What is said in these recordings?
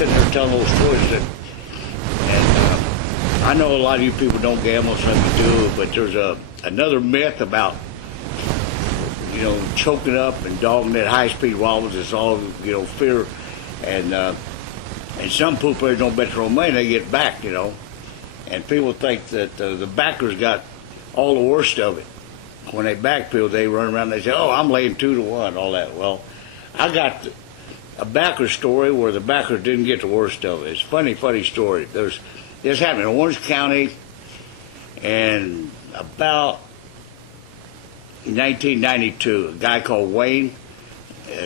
sitting there telling those stories, and I know a lot of you people don't gamble, some of you do, but there's another myth about, you know, choking up and dogging that high-speed wobbles. It's all, you know, fear, and some pool players don't bet their own money, they get backed, you know, and people think that the backers got all the worst of it. When they back people, they run around and they say, oh, I'm laying 2-1, all that. Well, I got a backer story where the backers didn't get the worst of it. It's a funny story. This happened in Orange County, and about 1992, a guy called Wayne,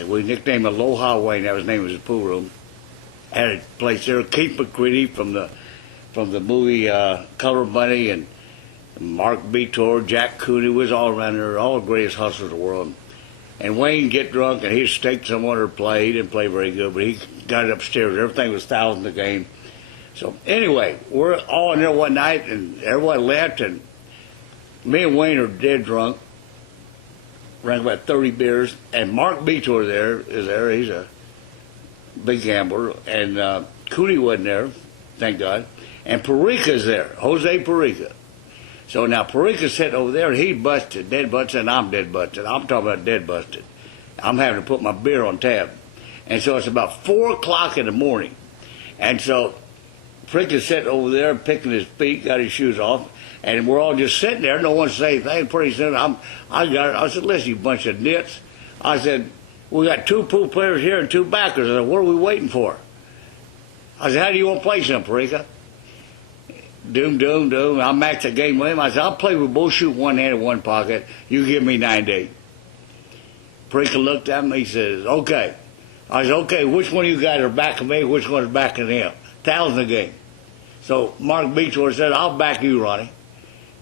we nicknamed him Aloha Wayne, that was his name, was his pool room, had a place there. Keith McCready from the movie Color Bunny, and Mark Beator, Jack Cooney was all around there, all the greatest hustlers in the world. And Wayne get drunk and he'd stake someone or play. He didn't play very good, but he got it upstairs. Everything was $1,000 a game. So anyway, we're all in there one night and everyone left, and me and Wayne are dead drunk. Drank about 30 beers, and Mark Beator is there. He's a big gambler, and Cooney wasn't there, thank God. And Perica's there, Jose Perica. So now Perica's sitting over there, and he busted, dead busted, and I'm dead busted. I'm talking about dead busted. I'm having to put my beer on tab. And so it's about 4 o'clock in the morning. And so Perica's sitting over there, picking his feet, got his shoes off, and we're all just sitting there, no one saying anything. Pretty soon I said, listen, you bunch of nits. I said, we got 2 pool players here and 2 backers. I said, what are we waiting for? I said, how do you want to play some, Perica? Doom. I maxed the game with him. I said, I'll play with both, shoot one hand in one pocket. You give me 9-8. Perica looked at me, he says, okay. I said, okay, which one of you guys are backing me? Which one is backing him? $1,000 a game. So Mark Beator said, I'll back you, Ronnie.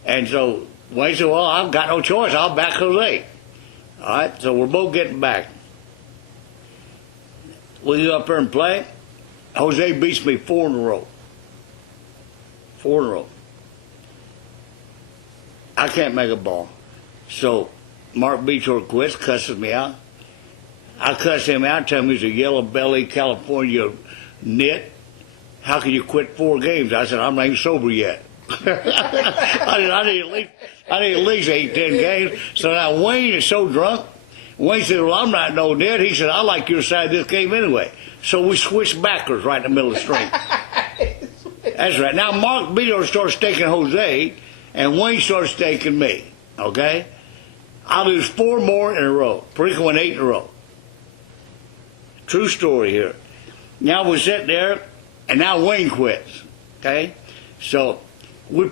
And so Wayne said, well, I've got no choice. I'll back Jose. All right, so we're both getting back. We go up there and play. Jose beats me 4 in a row. 4 in a row. I can't make a ball. So Mark Beator quits, cusses me out. I cuss him out, tell him he's a yellow belly California nit. How can you quit 4 games? I said, I'm not even sober yet. I need at least 8, 10 games. So now Wayne is so drunk. Wayne said, well, I'm not no nit. He said, I like your side of this game anyway. So we switched backers right in the middle of the string. That's right. Now Mark Beator starts staking Jose, and Wayne starts staking me. Okay? I lose 4 more in a row. Perica won 8 in a row. True story here. Now we're sitting there, and now Wayne quits. Okay? So we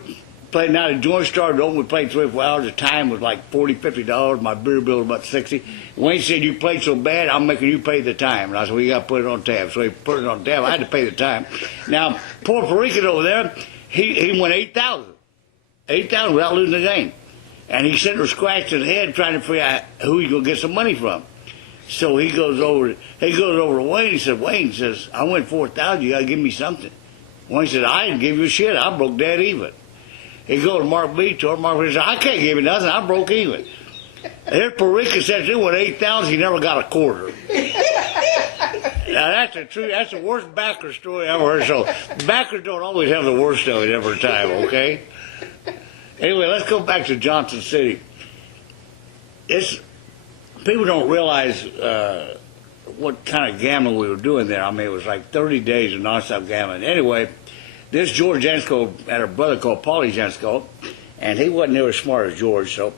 played, now the joint started open. We played 3 or 4 hours. The time was like $40, $50. My beer bill was about $60. Wayne said, you played so bad, I'm making you pay the time. And I said, well, you got to put it on tab. So he put it on tab. I had to pay the time. Now, poor Perica over there, he won $8,000. $8,000 without losing the game. And he's sitting there scratching his head trying to figure out who he's going to get some money from. So he goes over to Wayne. He said, Wayne says, I win $4,000. You got to give me something. Wayne said, I didn't give you shit. I broke dead even. He goes to Mark Beator. Mark Beator said, I can't give you nothing. I broke even. There's Perica says he won $8,000. He never got a quarter. Now that's the worst backer story I ever heard. So backers don't always have the worst of it every time. Okay. Anyway, let's go back to Johnson City. People don't realize what kind of gambling we were doing there. I mean, it was like 30 days of nonstop gambling. Anyway, this George Jansko had a brother called Paulie Jansko, and he wasn't near as smart as George. So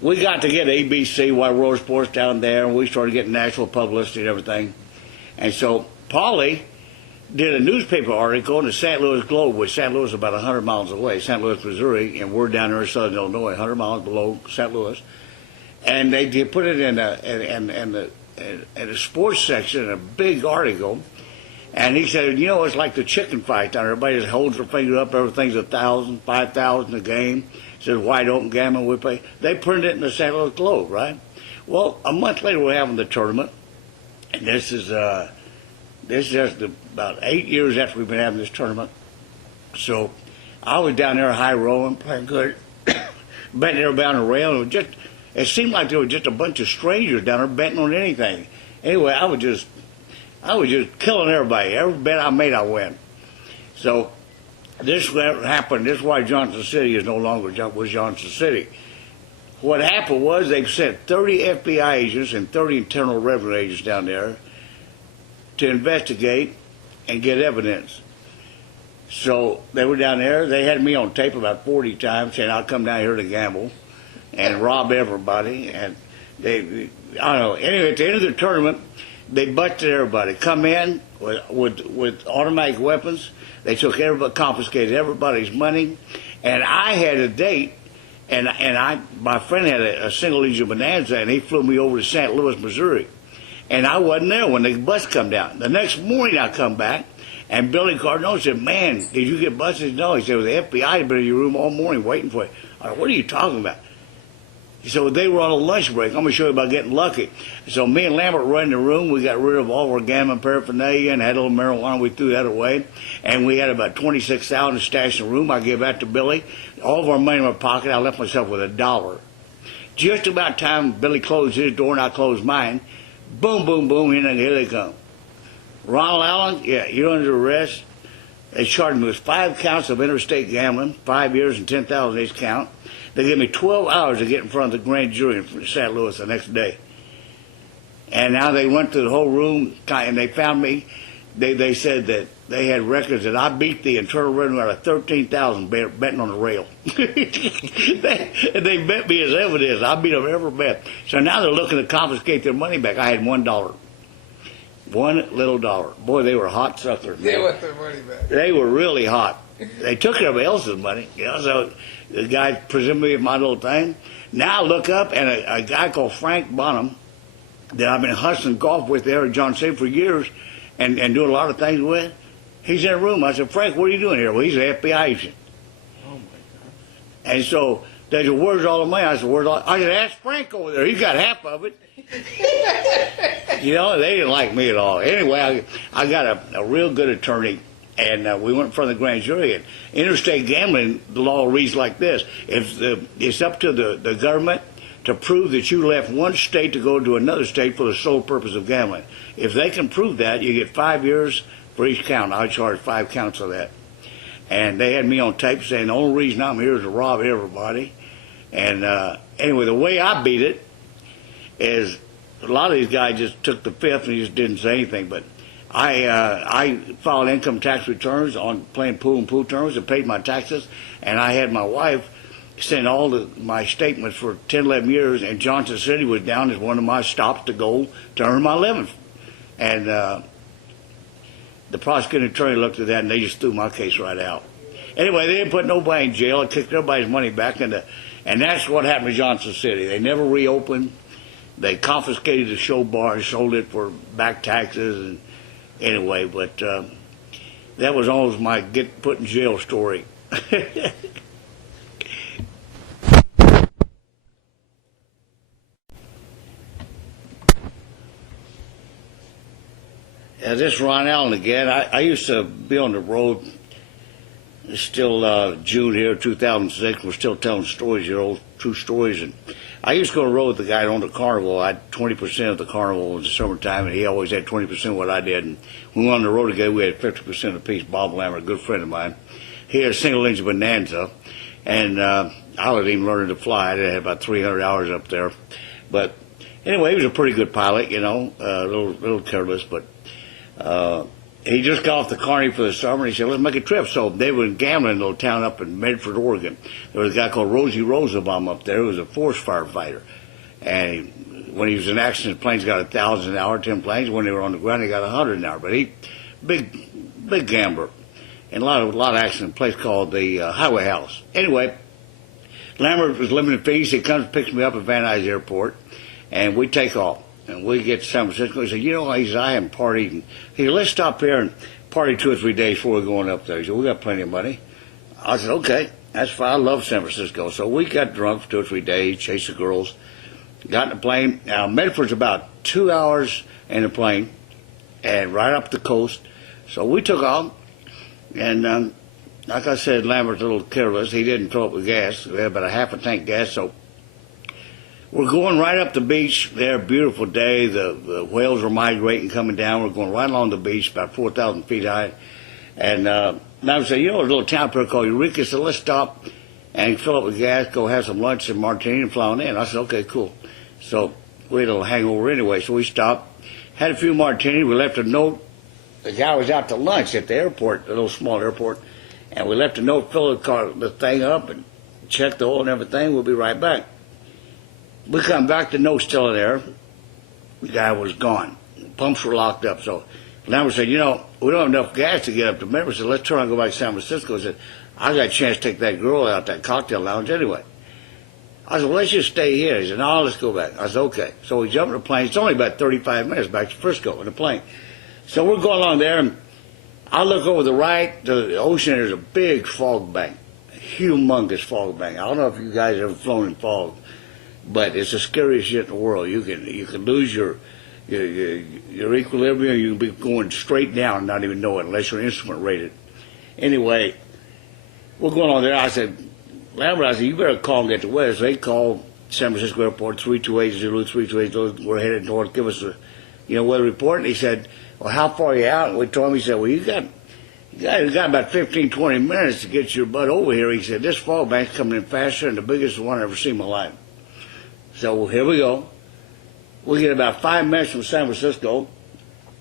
we got to get ABC, White Rose Sports down there, and we started getting national publicity and everything. And so Paulie did a newspaper article in the St. Louis Globe, which St. Louis is about 100 miles away, St. Louis, Missouri, and we're down there in southern Illinois, 100 miles below St. Louis. And they put it in a sports section, in a big article. And he said, you know, it's like the chicken fight down there. Everybody just holds their finger up. Everything's $1,000, $5,000 a game. He says, wide open gambling we play. They printed it in the St. Louis Globe, right? Well, a month later, we're having the tournament. And this is just about 8 years after we've been having this tournament. So I was down there high rolling, playing good, betting everybody on the rail. It seemed like there was just a bunch of strangers down there betting on anything. Anyway, I was just I was just killing everybody. Every bet I made, I win. So this happened. This is why Johnson City is no longer was Johnson City. What happened was they sent 30 FBI agents and 30 Internal Revenue agents down there to investigate and get evidence. So they were down there. They had me on tape about 40 times saying I'll come down here to gamble and rob everybody. And I don't know. Anyway, at the end of the tournament, they busted everybody. Come in with automatic weapons. They took everybody, confiscated everybody's money. And I had a date. And my friend had a single engine Bonanza, and he flew me over to St. Louis, Missouri. And I wasn't there when the bus come down. The next morning I come back, and Billy Cardinal said, "Man, did you get busted?" No, he said, "Well, the FBI had been in your room all morning waiting for you." I said, "What are you talking about?" He said, "Well, they were on a lunch break. I'm going to show you about getting lucky." So me and Lambert were in the room. We got rid of all our gambling paraphernalia and had a little marijuana. We threw that away. And we had about $26,000 stashed in the room. I gave that to Billy. All of our money in my pocket. I left myself with $1. Just about time Billy closed his door and I closed mine. Boom, boom, boom, here they come. Ronald Allen, yeah, you're under arrest. They charged me with 5 counts of interstate gambling, 5 years and 10,000 each count. They gave me 12 hours to get in front of the grand jury in St. Louis the next day. And now they went through the whole room and they found me. They said that they had records that I beat the Internal Revenue out of 13,000 betting on the rail. they bet me as evidence. I beat them every bet. So now they're looking to confiscate their money back. I had $1. $1 little dollar. Boy, they were hot suckers. They want their money back. They were really hot. They took everybody else's money. You know, so the guy presumably my little thing. Now I look up and a guy called Frank Bonham that I've been hustling golf with there at John City for years and doing a lot of things with. He's in a room. I said, "Frank, what are you doing here?" Well, he's an FBI agent. Oh my God. And so they said, "Where's all the money?" I said, "Where's all?" I said, "Ask Frank over there. He got half of it." You know, they didn't like me at all. Anyway, I got a real good attorney, and we went in front of the grand jury. And interstate gambling, the law reads like this: it's up to the government to prove that you left one state to go to another state for the sole purpose of gambling. If they can prove that, you get 5 years for each count. I charged 5 counts of that. And they had me on tape saying the only reason I'm here is to rob everybody. And anyway, the way I beat it is a lot of these guys just took the fifth and just didn't say anything. But I filed income tax returns on playing pool and pool tournaments and paid my taxes. And I had my wife send all my statements for 10, 11 years. And Johnson City was down as one of my stops to go to earn my living. And the prosecuting attorney looked at that and they just threw my case right out. Anyway, they didn't put nobody in jail. It kicked everybody's money back into, and that's what happened to Johnson City. They never reopened. They confiscated the show bar and sold it for back taxes. And anyway, but that was almost my get put in jail story. This is Ron Allen again. I used to be on the road. It's still June here, 2006. We're still telling stories here, old true stories. And I used to go on the road with the guy that owned the carnival. I had 20% of the carnival in the summertime, and he always had 20% of what I did. And when we went on the road together, we had 50% apiece. Bob Lambert, a good friend of mine. He had a single engine Bonanza, and I was even learning to fly. I had about 300 hours up there. But anyway, he was a pretty good pilot, you know, a little careless, but he just got off the Carney for the summer, and he said, "Let's make a trip." So they were gambling in a little town up in Medford, Oregon. There was a guy called Rosie Rosenbaum up there who was a forest firefighter. And when he was in accident, planes got 1,000 an hour, 10 planes. When they were on the ground, they got 100 an hour. But he, big gambler. And a lot of accidents in a place called the Highway House. Anyway, Lambert was limited fees. He comes and picks me up at Van Nuys Airport, and we take off. And we get to San Francisco. He said, "You know," he said, "I haven't partied." He said, "Let's stop here and party 2 or 3 days before we're going up there." He said, "We got plenty of money." I said, "Okay, that's fine. I love San Francisco." So we got drunk for 2 or 3 days, chased the girls, got in the plane. Now, Medford's about 2 hours in the plane and right up the coast. So we took off. And like I said, Lambert's a little careless. He didn't fill up with gas. We had about a half a tank gas. So we're going right up the beach there, beautiful day. The whales are migrating, coming down. We're going right along the beach, about 4,000 feet high. And I said, there's a little town up here called Eureka. So let's stop and fill up with gas, go have some lunch and martini and fly on in. I said, okay, cool. So we had a little hangover anyway. So we stopped, had a few martinis. We left a note. The guy was out to lunch at the airport, a little small airport. And we left a note, filled the thing up and checked the oil and everything. We'll be right back. We come back, the note's still there. The guy was gone. Pumps were locked up. So Lambert said, we don't have enough gas to get up to Memphis. So let's turn and go back to San Francisco. He said, I got a chance to take that girl out that cocktail lounge anyway. I said, well, let's just stay here. He said, no, let's go back. I said, okay. So we jumped in the plane. It's only about 35 minutes back to Frisco in the plane. So we're going along there, and I look over the right to the ocean. There's a big fog bank, a humongous fog bank. I don't know if you guys have ever flown in fog, but it's the scariest shit in the world. You can lose your equilibrium. You can be going straight down and not even know it unless you're instrument rated. Anyway, we're going on there. I said, Lambert, you better call and get the weather. So they called San Francisco Airport, 328-0328. We're headed north. Give us a weather report. And he said, well, how far are you out? And we told him, he said, well, you got about 15, 20 minutes to get your butt over here. He said, this fog bank's coming in faster and the biggest one I've ever seen in my life. So here we go. We get about 5 minutes from San Francisco,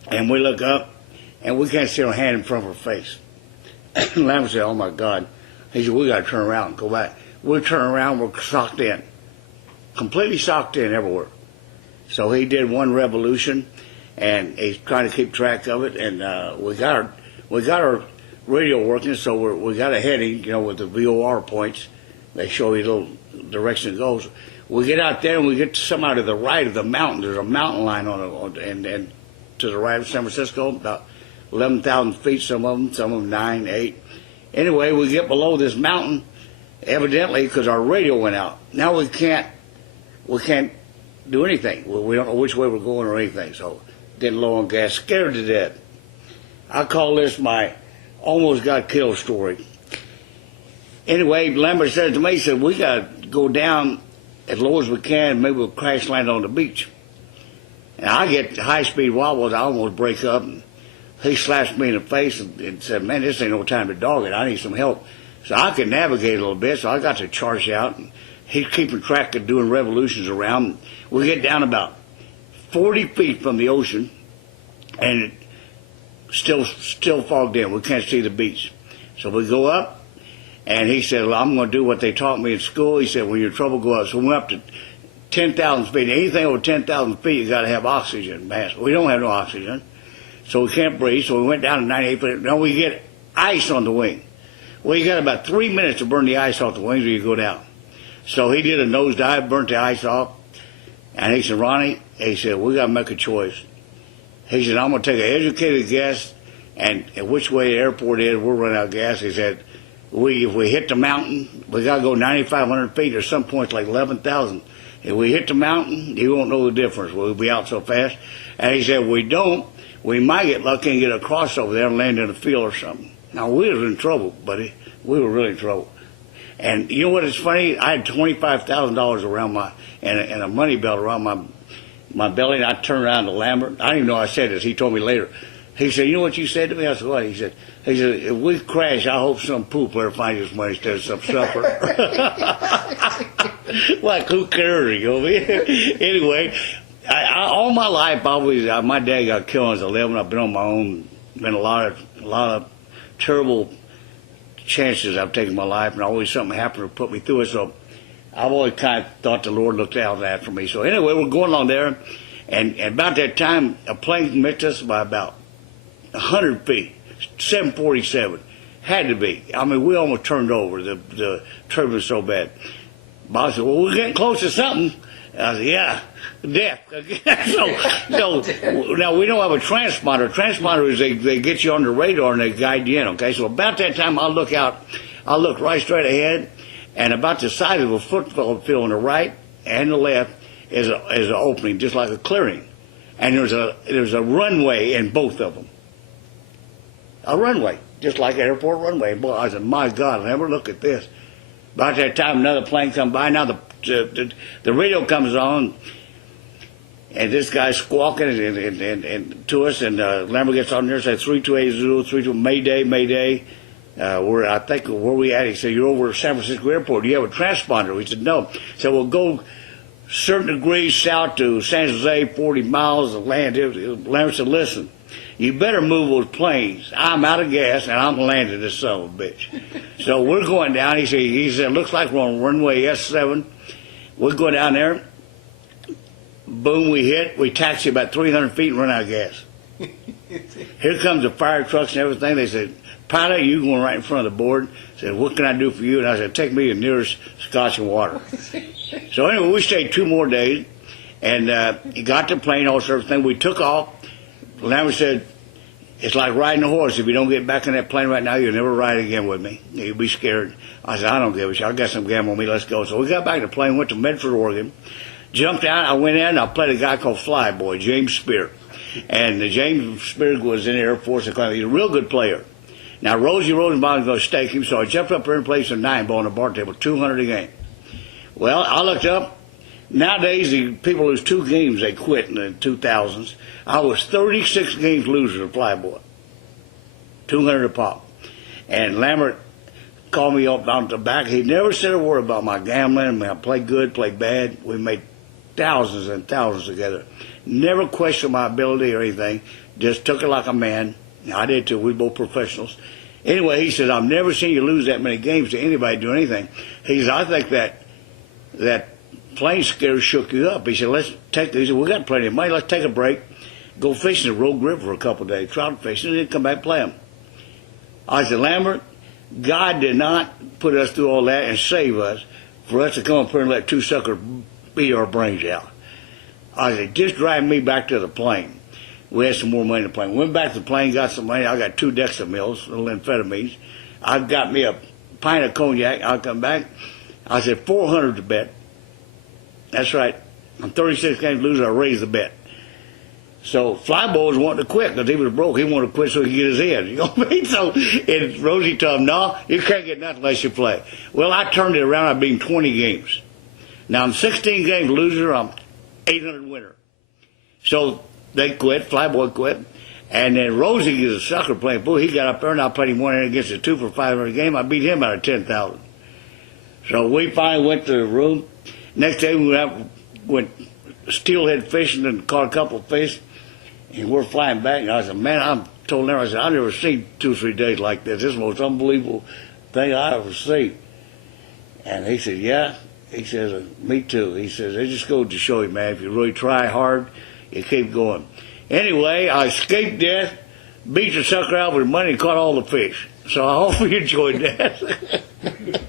and we look up, and we can't see our hand in front of our face. Lambert said, oh, my God. He said, we got to turn around and go back. We turn around, we're socked in. Completely socked in everywhere. So he did one revolution, and he's trying to keep track of it, and we got our radio working, so we got a heading, with the VOR points. They show you the little direction it goes. We get out there, and we get to somewhere to the right of the mountain. There's a mountain line and to the right of San Francisco, about 11,000 feet, some of them 9, 8. Anyway, we get below this mountain, evidently, because our radio went out. Now we can't do anything. We don't know which way we're going or anything, so getting low on gas, scared to death. I call this my almost got killed story. Anyway, Lambert said to me, he said, we got to go down as low as we can, maybe we'll crash land on the beach. And I get high-speed wobbles, I almost break up, and he slaps me in the face and said, man, this ain't no time to dog it. I need some help. So I could navigate a little bit, so I got to charge out. And he's keeping track of doing revolutions around. We get down about 40 feet from the ocean, and it still fogged in. We can't see the beach. So we go up, and he said, well, I'm going to do what they taught me in school. He said, when you're in trouble, go up. So we went up to 10,000 feet. Anything over 10,000 feet, you got to have oxygen mask. We don't have no oxygen. So we can't breathe, so we went down to 98 feet. Now we get ice on the wing. Well, you got about 3 minutes to burn the ice off the wings or you go down. So he did a nosedive, burnt the ice off, and he said, Ronnie, he said, we got to make a choice. He said, I'm going to take an educated guess, and which way the airport is, we'll run out of gas. He said, if we hit the mountain, we got to go 9,500 feet. There's some points like 11,000. If we hit the mountain, you won't know the difference. We'll be out so fast. And he said, if we don't, we might get lucky and get across over there and land in a field or something. Now, we was in trouble, buddy. We were really in trouble. And you know what is funny? I had $25,000 around and a money belt around my belly, and I turned around to Lambert. I didn't even know I said this. He told me later. He said, you know what you said to me? I said, what? He said, if we crash, I hope some poop there finds us money instead of some supper. Like, who cares? Anyway, all my life, my dad got killed when I was 11. I've been on my own. Been a lot of terrible chances I've taken in my life, and always something happened to put me through it. So I've always kind of thought the Lord looked out after me. So anyway, we're going along there, and about that time, a plane missed us by about 100 feet. 747 had to be. I mean, we almost turned over. The turbulence was so bad. Bob said, well, we're getting close to something. I said, yeah, death. so now we don't have a transponder. Transponder is they get you on the radar and they guide you in, okay? So about that time, I look right straight ahead, and about the size of a football field on the right and the left is an opening, just like a clearing. And there's a runway in both of them. A runway, just like an airport runway. Boy, I said, my God, I'll never look at this. About that time, another plane come by. Now the radio comes on, and this guy's squawking and to us, and Lambert gets on there and says 3280, 32 Mayday, Mayday. I think where we at? He said, you're over at San Francisco Airport. Do you have a transponder? We said, no. He said, well, go certain degrees south to San Jose, 40 miles of land. Lambert said, listen, you better move those planes. I'm out of gas, and I'm landing this son of a bitch. So we're going down. He said, looks like we're on runway S7. We're going down there. Boom, we hit. We taxi about 300 feet and run out of gas. Here comes the fire trucks and everything. They said, pilot, you going right in front of the board. Said, what can I do for you? And I said, take me to the nearest Scotch and water. So anyway, we stayed 2 more days, and he got the plane, all sorts of things. We took off. Lambert said, it's like riding a horse. If you don't get back in that plane right now, you'll never ride again with me. You'll be scared. I said, I don't give a shit. I got some gamble on me. Let's go. So we got back in the plane, went to Medford, Oregon, jumped out. I went in. I played a guy called Flyboy, James Spear. And James Spear was in the Air Force. He's a real good player. Now, Rosie Rosenbaum was going to stake him, so I jumped up there and played some 9-ball on the bar table, 200 a game. Well, I looked up. Nowadays, the people lose 2 games, they quit in the 2000s. I was 36 games loser of Flyboy, 200 a pop. And Lambert called me up on the back. He never said a word about my gambling. I mean, I played good, played bad. We made thousands and thousands together. Never questioned my ability or anything. Just took it like a man. I did too. We both professionals. Anyway, he said, I've never seen you lose that many games to anybody do anything. He said, I think that plane scare shook you up. He said, he said, we got plenty of money. Let's take a break. Go fishing the Rogue River for a couple of days, trout fishing, and then come back and play them. I said, Lambert, God did not put us through all that and save us for us to come up here and let 2 suckers beat our brains out. I said, just drive me back to the plane. We had some more money in the plane. Went back to the plane, got some money. I got 2 Dexamils, little amphetamines. I got me a pint of cognac. I'll come back. I said, 400 to bet. That's right. I'm 36 games loser. I raised the bet. So Flyboy was wanting to quit because he was broke. He wanted to quit so he could get his head. You know what I mean? So and Rosie told him, no, you can't get nothing unless you play. Well, I turned it around. I've been 20 games. Now I'm 16 games loser. I'm 800 winner. So they quit. Flyboy quit. And then Rosie is a sucker playing pool. He got up there and I played him 1 inning against a 2 for 500 game. I beat him out of 10,000. So we finally went to the room. Next day we went steelhead fishing and caught a couple of fish. And we're flying back, and I said, man, I told him, I said, I've never seen 2 or 3 days like this. This is the most unbelievable thing I ever seen. And he said, yeah. He says, me too. He says, they just go to show you, man, if you really try hard, you keep going. Anyway, I escaped death, beat the sucker out with money, and caught all the fish. So I hope you enjoyed that.